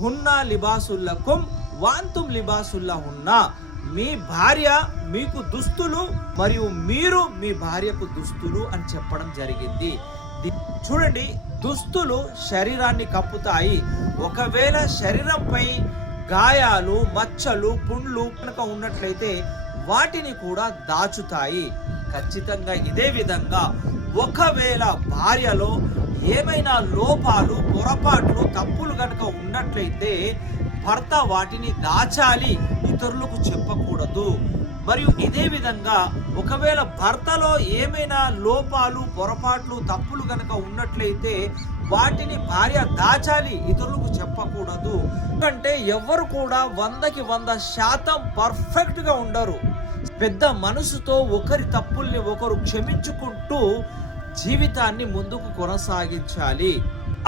హున్నా లిబాసుల్లకుం వాంతుం లిబాసుల్లహున్నా. మీ భార్య మీకు దుస్తులు మరియు మీరు మీ భార్యకు దుస్తులు అని చెప్పడం జరిగింది. చూడండి, దుస్తులు శరీరాన్ని కప్పుతాయి. ఒకవేళ శరీరంపై గాయాలు, మచ్చలు, పుండ్లు కనుక ఉన్నట్లయితే వాటిని కూడా దాచుతాయి. ఖచ్చితంగా ఇదే విధంగా ఒకవేళ భార్యలో ఏమైనా లోపాలు, పొరపాట్లు, తప్పులు కనుక ఉన్నట్లయితే భర్త వాటిని దాచాలి, ఇతరులకు చెప్పకూడదు. మరియు ఇదే విధంగా ఒకవేళ భర్తలో ఏమైనా లోపాలు, పొరపాట్లు, తప్పులు కనుక ఉన్నట్లయితే వాటిని భార్య దాచాలి, ఇతరులకు చెప్పకూడదు. ఎందుకంటే ఎవరు కూడా 100కి 100% పర్ఫెక్ట్గా ఉండరు. పెద్ద మనసుతో ఒకరి తప్పుల్ని ఒకరు క్షమించుకుంటూ జీవితాన్ని ముందుకు కొనసాగించాలి.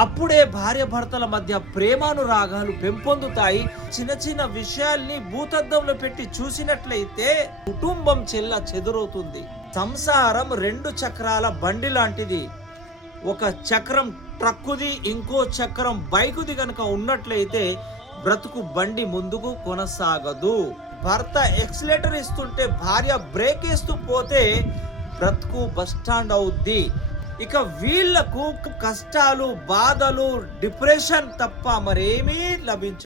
అప్పుడే భార్య భర్తల మధ్య ప్రేమానురాగాలు పెంపొందుతాయి. చిన్న చిన్న విషయాల్ని భూతద్దంలో పెట్టి చూసినట్లయితే కుటుంబం చెల్ల చెదురవుతుంది. సంసారం 2 చక్రాల బండి లాంటిది. ఒక చక్రం ట్రక్కుది, ఇంకో చక్రం బైకుది కనుక ఉన్నట్లయితే బ్రతుకు బండి ముందుకు కొనసాగదు. భర్త ఎక్సిలేటర్ ఇస్తుంటే భార్య బ్రేక్ వేస్తూ పోతే బ్రతుకు బస్టాండ్ అవుద్ది. ఇక వీళ్లకు కష్టాలు, బాధలు, డిప్రెషన్ తప్ప మరేమీ లభించదు.